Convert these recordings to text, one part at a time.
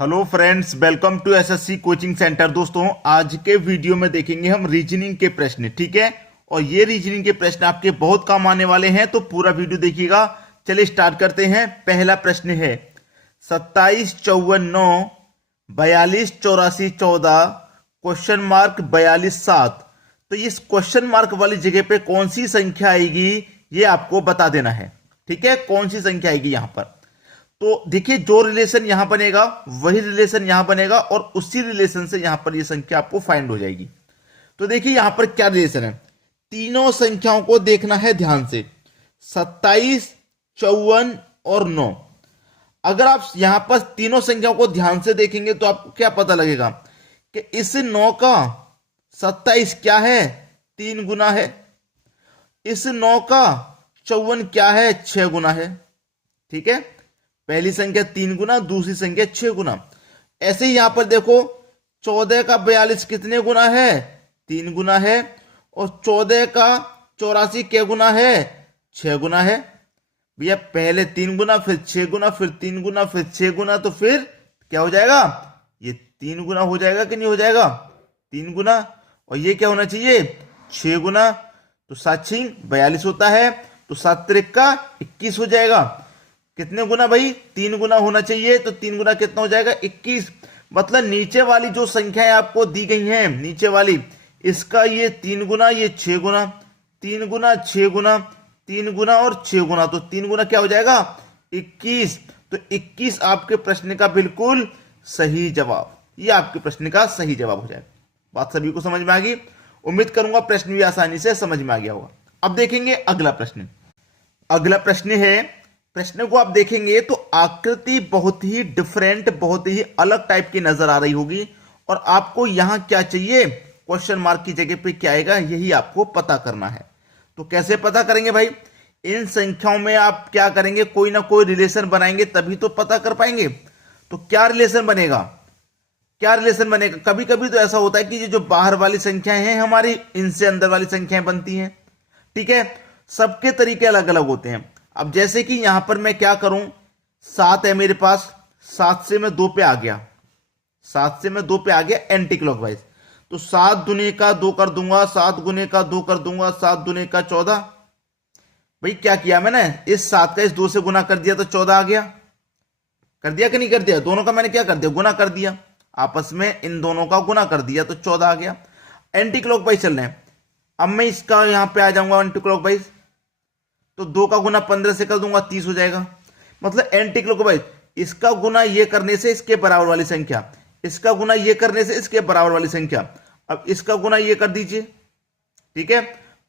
Hello friends, welcome to SSC coaching centre. दोस्तों, आज के वीडियो में देखेंगे हम रीजनिंग के प्रश्न, ठीक है। और ये रीजनिंग के प्रश्न आपके बहुत काम आने वाले हैं, तो पूरा वीडियो देखिएगा। चलिए स्टार्ट करते हैं। पहला प्रश्न है 27 54 9 42 84 14 क्वेश्चन मार्क 42 7। तो इस क्वेश्चन मार्क वाली जगह पे कौन सी संख्या आएगी ये आपको बता देना है, ठीक है। कौन सी संख्या आएगी यहां पर, तो देखिए जो रिलेशन यहां बनेगा वही रिलेशन यहां बनेगा और उसी रिलेशन से यहां पर ये संख्या आपको फाइंड हो जाएगी। तो देखिए यहां पर क्या रिलेशन है, तीनों संख्याओं को देखना है ध्यान से, 27 54 और 9। अगर आप यहां पर तीनों संख्याओं को ध्यान से देखेंगे तो आपको क्या पता लगेगा कि इस 9 का 27 क्या है, 3 गुना है। इस 9 का 54 क्या है, 6 गुना है, ठीक है। पहली संख्या 3 गुना, दूसरी संख्या 6 गुना। ऐसे ही यहां पर देखो 14 का 42 कितने गुना है, 3 गुना है। और 14 का 84 क्या गुना है, 6 गुना है। भैया पहले 3 गुना, फिर 6 गुना, फिर 3 गुना, फिर 6 गुना, तो फिर क्या हो जाएगा, ये 3 गुना हो जाएगा कि नहीं हो जाएगा, 3 गुना। और ये क्या होना चाहिए, 6 गुना। तो 7 6 42 होता है, तो 7 3 का 21 हो जाएगा। कितने गुना भाई, 3 गुना होना चाहिए। तो 3 गुना कितना हो जाएगा, 21। मतलब नीचे वाली जो संख्याएं आपको दी गई हैं, नीचे वाली, इसका ये 3 गुना, ये 6 गुना, 3 गुना 6 गुना, 3 गुना और 6 गुना, तो 3 गुना क्या हो जाएगा, 21। तो 21 आपके प्रश्न का बिल्कुल सही जवाब, ये आपके प्रश्न का सही जवाब हो जाएगा। बात सभी को समझ में आ गई। उम्मीद करूंगा प्रश्न भी आसानी से समझ में आ गया होगा। अब देखेंगे अगला प्रश्न। अगला प्रश्न है, प्रश्न को आप देखेंगे तो आकृति बहुत ही डिफरेंट, बहुत ही अलग टाइप की नजर आ रही होगी। और आपको यहां क्या चाहिए, क्वेश्चन मार्क की जगह पे क्या आएगा, यही आपको पता करना है। तो कैसे पता करेंगे भाई, इन संख्याओं में आप क्या करेंगे, कोई ना कोई रिलेशन बनाएंगे तभी तो पता कर पाएंगे। तो क्या रिलेशन बनेगा, क्या रिलेशन बनेगा। कभी कभी तो ऐसा होता है कि ये जो बाहर वाली संख्याएं हैं हमारी, इनसे अंदर वाली संख्याएं बनती हैं, ठीक है। सबके तरीके अलग अलग होते हैं। अब जैसे कि यहां पर मैं क्या करूं, 7 है मेरे पास, 7 से मैं 2 पे आ गया, 7 से मैं 2 पे आ गया एंटी क्लॉकवाइज। तो 7 दुने का 2 कर दूंगा, 7 गुने का 2 कर दूंगा, 7 दुने का 14। भाई क्या किया मैंने, इस 7 का इस 2 से गुना कर दिया तो 14 आ गया। कर दिया कि नहीं कर दिया, दोनों का मैंने क्या कर दिया, गुना कर दिया। आपस में इन दोनों का गुना कर दिया तो 14 आ गया। एंटी क्लॉकवाइज चल रहे हैं। अब मैं इसका यहां पे आ जाऊंगा एंटी क्लॉकवाइज, तो 2 का गुना 15 से कर दूंगा, 30 हो जाएगा। मतलब एंटी क्लॉकवाइज, इसका गुना ये करने से इसके बराबर वाली संख्या, इसका गुना ये करने से इसके बराबर वाली संख्या। अब इसका गुना ये कर दीजिए, ठीक है।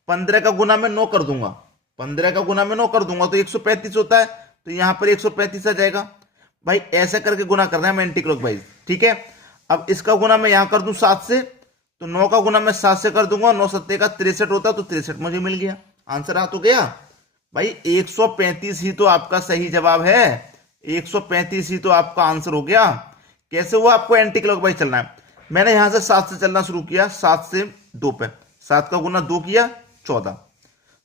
15 का गुना मैं 9 कर दूंगा, 15 का गुना मैं 9 कर दूंगा तो 135 होता है, तो यहां पर 135 आ जाएगा। भाई ऐसा करके गुना करना है एंटी क्लॉकवाइज, ठीक है। अब इसका गुना मैं यहां कर दूं 7 से, तो 9 का गुना मैं 7 से कर दूंगा, 9 7 का 63 होता, तो 63 मुझे मिल गया। आंसर आ तो गया भाई। 135 ही तो आपका सही जवाब है, 135 ही तो आपका आंसर हो गया। कैसे हुआ, आपको एंटी क्लॉकवाइज चलना है। मैंने यहां से 7 से चलना शुरू किया, 7 से 2 पे, 7 का गुना 2 किया 14,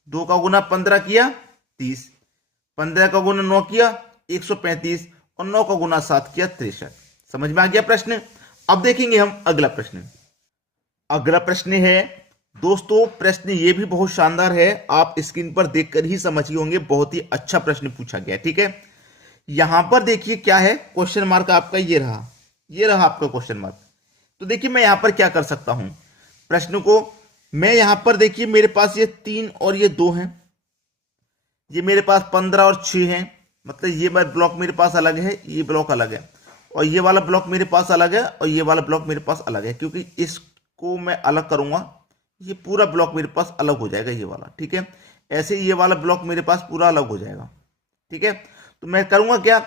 2 का गुना 15 किया 30, 15 का गुना 9 किया 135, और 9 का गुना 7 किया 63। समझ में आ गया प्रश्न। अब देखेंगे हम अगला प्रश्न। अगला प्रश्न है दोस्तों, प्रश्न ये भी बहुत शानदार है, आप स्क्रीन पर देखकर ही समझ होंगे, बहुत ही अच्छा प्रश्न पूछा गया, ठीक है। यहां पर देखिए क्या है, क्वेश्चन मार्क आपका ये रहा, ये रहा आपका क्वेश्चन मार्क। तो देखिए मैं यहां पर क्या कर सकता हूं, प्रश्न को मैं यहां पर देखिए, मेरे पास ये 3 और ये 2 हैं, ये मेरे पास 15 और 6 हैं। मतलब ये ब्लॉक मेरे पास अलग है, ये ब्लॉक अलग है, और ये वाला ब्लॉक मेरे पास अलग है, और ये वाला ब्लॉक मेरे पास अलग है। क्योंकि इसको मैं अलग करूंगा, ये पूरा ब्लॉक मेरे पास अलग हो जाएगा, ये वाला, ठीक है। ऐसे ये वाला ब्लॉक मेरे पास पूरा अलग हो जाएगा, ठीक है। तो मैं करूंगा क्या,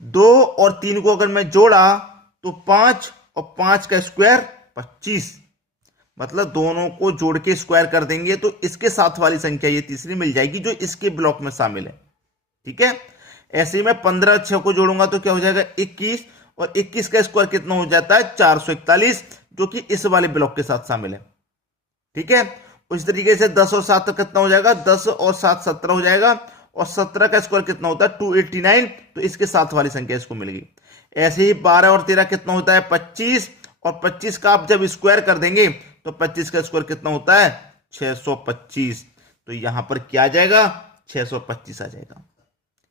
2 और 3 को अगर मैं जोड़ा तो 5, और 5 का स्क्वायर 25। मतलब दोनों को जोड़ के स्क्वायर कर देंगे तो इसके साथ वाली संख्या ये तीसरी मिल जाएगी जो इसके ब्लॉक में शामिल है, ठीक है। ऐसे ही मैं 15 6 को जोड़ूंगा तो क्या हो जाएगा 21, और 21 का स्क्वायर कितना हो जाता है 441, जो कि इस वाले ब्लॉक के साथ शामिल है, ठीक है। उस तरीके से 10 और 7 कितना हो जाएगा, 10 और 7 17 हो जाएगा, और 17 का स्क्वायर कितना होता है 289, तो इसके साथ वाली संख्या इसको मिल गई। ऐसे ही 12 और 13 कितना होता है 25, और 25 का आप जब स्क्वायर कर देंगे तो 25 का स्क्वायर कितना होता है 625। तो यहां पर क्या आ जाएगा 625 आ जाएगा,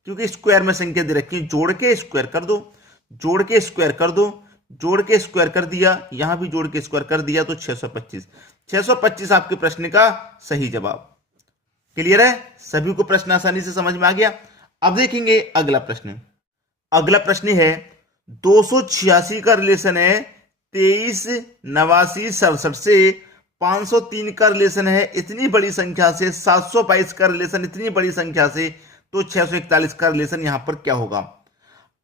क्योंकि स्क्वायर में संख्या दे रखी है, जोड़ के स्क्वायर कर दो, जोड़ के स्क्वायर कर दो, जोड़ के स्क्वायर कर दिया, यहां भी जोड़ के स्क्वायर कर दिया तो 625। 625 आपके प्रश्न का सही जवाब। क्लियर है, सभी को प्रश्न आसानी से समझ में आ गया। अब देखेंगे अगला प्रश्न। अगला प्रश्न है 286 का रिलेशन है 23 89 67 से, 503 का रिलेशन है इतनी बड़ी संख्या से, 722 का रिलेशन इतनी बड़ी संख्या से, तो 641 का रिलेशन यहां पर क्या होगा।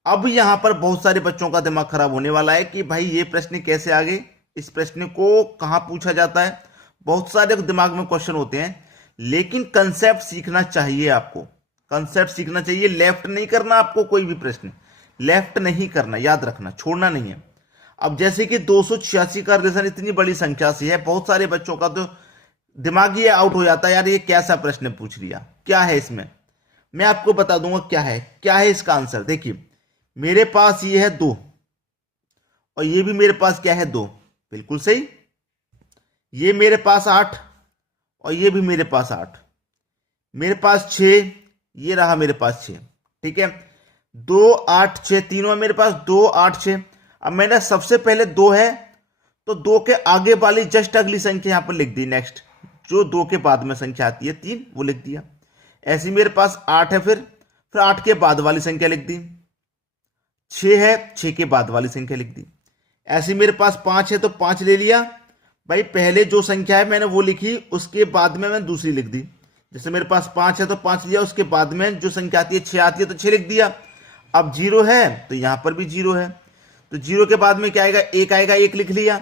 अब यहां पर बहुत सारे बच्चों का दिमाग खराब होने वाला है कि भाई ये प्रश्न कैसे आ गए, इस प्रश्न को कहां पूछा जाता है। बहुत सारे दिमाग में क्वेश्चन होते हैं, लेकिन कंसेप्ट सीखना चाहिए आपको, कंसेप्ट सीखना चाहिए। लेफ्ट नहीं करना आपको, कोई भी प्रश्न लेफ्ट नहीं करना, याद रखना, छोड़ना नहीं है। अब जैसे कि 286 का रिलेशन इतनी बड़ी संख्या से है, बहुत सारे बच्चों का तो दिमाग ही आउट हो जाता है, यार ये कैसा प्रश्न पूछ लिया, क्या है इसमें। मैं आपको बता दूंगा क्या है, क्या है इसका आंसर। देखिए मेरे पास ये है 2, और ये भी मेरे पास क्या है 2, बिल्कुल सही। ये मेरे पास 8, और ये भी मेरे पास 8, मेरे पास 6, ये रहा मेरे पास 6, ठीक है। 2 8 6 तीनों है मेरे पास, 2 8 6। अब मैंने सबसे पहले 2 है, तो 2 के आगे वाली जस्ट अगली संख्या यहां पर लिख दी, नेक्स्ट जो 2 के बाद में संख्या आती है 3 वो लिख दिया। ऐसे मेरे पास 8 है, फिर 8 के बाद वाली संख्या लिख दी। 6 है, 6 के बाद वाली संख्या लिख दी। ऐसे मेरे पास 5 है तो 5 ले लिया भाई, पहले जो संख्या है मैंने वो लिखी, उसके बाद में मैंने दूसरी लिख दी। जैसे मेरे पास 5 है तो 5 लिया, उसके बाद में जो संख्या आती है 6 आती है तो 6 लिख दिया। अब 0 है तो यहां पर भी 0 है, तो 0 के बाद में क्या आएगा 1 आएगा, 1 लिख लिया।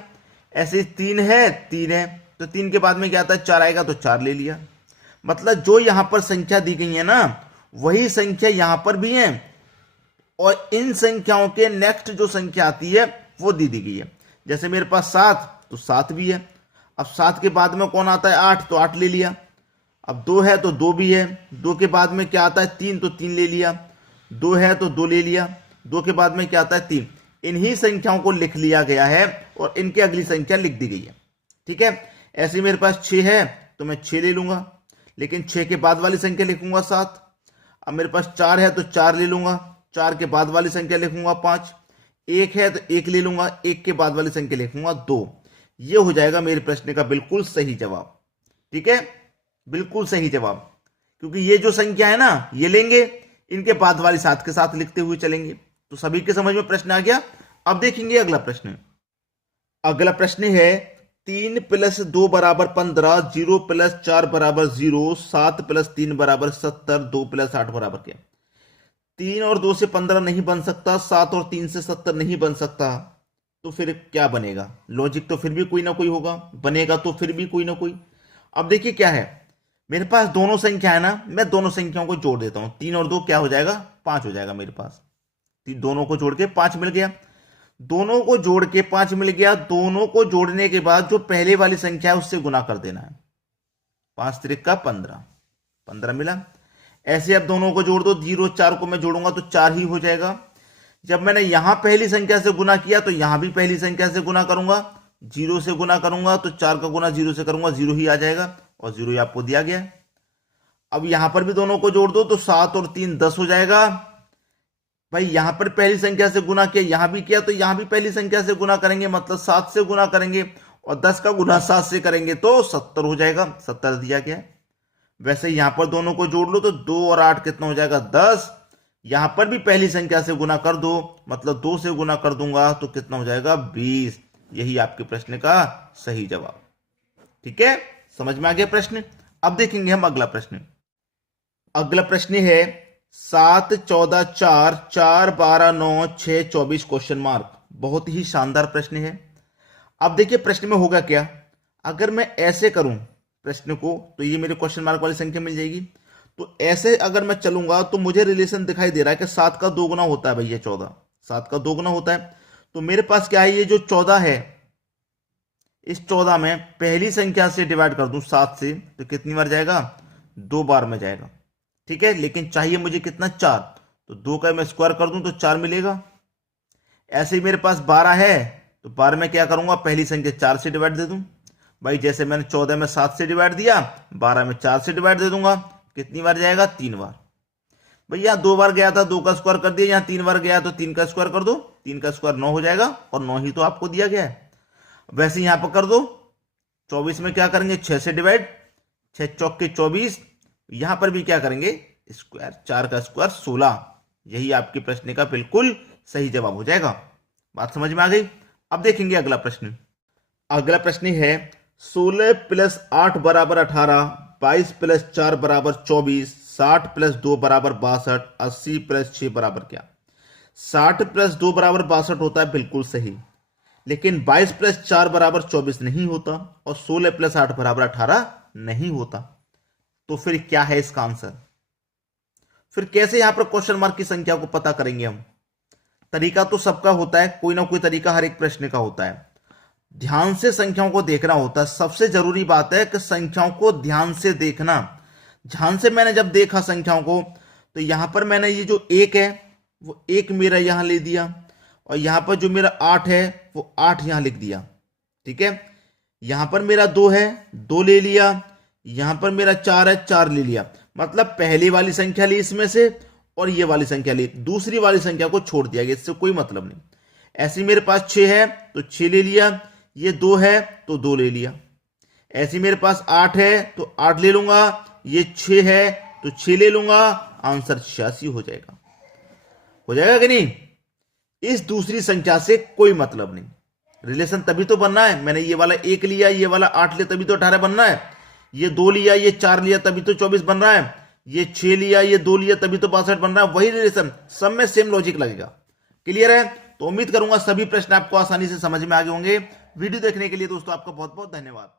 ऐसे 3 है, 3 है, तो 3 के बाद में क्या आता है 4 आएगा तो 4 ले लिया। मतलब जो यहां पर संख्या दी गई है ना, वही संख्या यहां पर भी है, और इन संख्याओं के नेक्स्ट जो संख्या आती है वो दी गई है। जैसे मेरे पास 7 तो 7 भी है, अब 7 के बाद में कौन आता है 8, तो 8 ले लिया। अब 2 है तो 2 भी है, 2 के बाद में क्या आता है 3, तो 3 ले लिया। 2 है तो 2 ले लिया, 2 के बाद में क्या आता है 3। इन्हीं संख्याओं को लिख लिया गया है और इनके अगली संख्या लिख दी गई है, ठीक है। ऐसे मेरे पास 6 है तो मैं 6 ले लूंगा, लेकिन 6 के बाद वाली संख्या लिखूंगा 7। अब मेरे पास 4 है तो 4 ले लूंगा, 4 के बाद वाली संख्या लिखूंगा 5। 1 है तो 1 ले लूंगा, 1 के बाद वाली संख्या लिखूंगा 2। ये हो जाएगा मेरे प्रश्न का बिल्कुल सही जवाब, ठीक है, बिल्कुल सही जवाब। क्योंकि ये जो संख्या है ना ये लेंगे, इनके बाद वाली 7 के साथ लिखते हुए चलेंगे। तो सभी के समझ में प्रश्न आ गया। अब देखेंगे अगला प्रश्न। अगला प्रश्न है 3 + 2 = 15, 0 + 4 = 0, 7 + 3 = 70, 2 + 8 = क्या। 3 और 2 से 15 नहीं बन सकता, 7 और 3 से 70 नहीं बन सकता, तो फिर क्या बनेगा। लॉजिक तो फिर भी कोई ना कोई होगा, बनेगा तो फिर भी कोई ना कोई। अब देखिए क्या है, मेरे पास दोनों संख्या है ना, मैं दोनों संख्याओं को जोड़ देता हूं। 3 और 2 क्या हो जाएगा 5 हो जाएगा मेरे पास। दोनों को जोड़ के 5 मिल गया, दोनों को जोड़ के 5 मिल गया। दोनों को जोड़ने के बाद जो पहले वाली संख्या है उससे गुना कर देना है। 5 त्रिक का 15, 15 मिला। ऐसे अब दोनों को जोड़ दो, 0 4 को मैं जोड़ूंगा तो 4 ही हो जाएगा। जब मैंने यहां पहली संख्या से गुना किया तो यहां भी पहली संख्या से गुना करूंगा, 0 से गुना करूंगा तो 4 का गुना 0 से करूंगा, 0 ही आ जाएगा, और 0 ही आपको दिया गया। अब यहां पर भी दोनों को जोड़ दो तो 7 और 3 10 हो जाएगा। भाई यहां पर पहली संख्या से गुना किया, यहां भी किया, तो यहां भी पहली संख्या से गुना करेंगे, मतलब 7 से गुना करेंगे, और 10 का गुना 7 से करेंगे तो 70 हो जाएगा, 70 दिया गया। वैसे यहां पर दोनों को जोड़ लो तो 2 और 8 कितना हो जाएगा 10। यहां पर भी पहली संख्या से गुना कर दो, मतलब 2 से गुना कर दूंगा तो कितना हो जाएगा 20। यही आपके प्रश्न का सही जवाब, ठीक है, समझ में आ गया प्रश्न। अब देखेंगे हम अगला प्रश्न। अगला प्रश्न है 7 14 4 4 12 9 6 24 क्वेश्चन मार्क। बहुत ही शानदार प्रश्न है। अब देखिए प्रश्न में होगा क्या, अगर मैं ऐसे करूं प्रश्न को तो ये मेरे क्वेश्चन मार्क वाली संख्या मिल जाएगी। तो ऐसे अगर मैं चलूंगा तो मुझे रिलेशन दिखाई दे रहा है कि 7 का 2 गुना होता है भैया 14, 7 का 2 गुना होता है। तो मेरे पास क्या है, ये जो 14 है, इस 14 में पहली संख्या से डिवाइड कर दूं 7 से तो कितनी बार जाएगा 2 बार में जाएगा, ठीक है। लेकिन चाहिए मुझे कितना 4, तो 2 का मैं स्क्वायर कर दूं तो 4 मिलेगा। ऐसे ही मेरे पास 12 है, तो 12 में क्या करूंगा, पहली संख्या 4 से डिवाइड दे दूं। भाई जैसे मैंने 14 में 7 से डिवाइड दिया, 12 में 4 से डिवाइड दे दूंगा। कितनी बार जाएगा, 3 बार। भैया 2 बार गया था, 2 का स्क्वायर कर दिया, यहाँ 3 बार गया तो 3 का स्क्वायर कर दो, 3 का स्क्वायर 9 हो जाएगा, और 9 ही तो आपको दिया गया है। वैसे यहां पर कर दो, 24 में क्या करेंगे, 6 से डिवाइड, 6 चौक के 24, यहां पर भी क्या करेंगे, स्क्वायर, 4 का स्क्वायर 16। यही आपके प्रश्न का बिल्कुल सही जवाब हो जाएगा। बात समझ में आ गई। अब देखेंगे अगला प्रश्न। अगला प्रश्न है 16 प्लस 8 बराबर 18, 22 प्लस 4 बराबर 24, 60 प्लस 2 बराबर 62, 80 प्लस 6 बराबर क्या। 60 प्लस 2 बराबर 62 होता है, बिल्कुल सही। लेकिन 22 प्लस 4 बराबर 24 नहीं होता, और 16 प्लस 8 बराबर 18 नहीं होता। तो फिर क्या है इसका आंसर। फिर कैसे यहां पर क्वेश्चन मार्क की संख्या को पता करेंगे हम। तरीका तो सबका होता है, कोई ना कोई तरीका हर एक प्रश्न का होता है। ध्यान से संख्याओं को देखना होता है। सबसे जरूरी बात है कि संख्याओं को ध्यान से देखना। ध्यान से मैंने जब देखा संख्याओं को, तो यहां पर मैंने ये जो 1 है वो 1 मेरा यहां ले दिया, और यहां पर जो मेरा 8 है वो 8 यहां लिख दिया। ठीक है, यहां पर मेरा 2 है, 2 ले लिया, यहां पर मेरा 4 है, 4 ले लिया। मतलब पहली वाली संख्या ली इसमें से, और ये वाली संख्या ली, दूसरी वाली संख्या को छोड़ दिया गया, इससे कोई मतलब नहीं। ऐसे मेरे पास 6 है तो 6 ले लिया, ये 2 है तो 2 ले लिया। ऐसे मेरे पास 8 है तो 8 ले लूंगा, ये 6 है तो 6 ले लूंगा। आंसर 86 हो जाएगा। हो जाएगा कि नहीं। इस दूसरी संख्या से कोई मतलब नहीं। रिलेशन तभी तो बनना है, मैंने ये वाला 1 लिया, ये वाला 8 लिया, तभी तो 18 बनना है। ये 2 लिया, ये 4 लिया, तभी तो 24 बन रहा है। ये 6 लिया, ये 2 लिया, तभी तो 62 बन रहा है। वही रिलेशन, सब में सेम लॉजिक लगेगा। क्लियर है। तो उम्मीद करूंगा सभी प्रश्न आपको आसानी से समझ में आ गए होंगे। वीडियो देखने के लिए दोस्तों आपका बहुत बहुत धन्यवाद।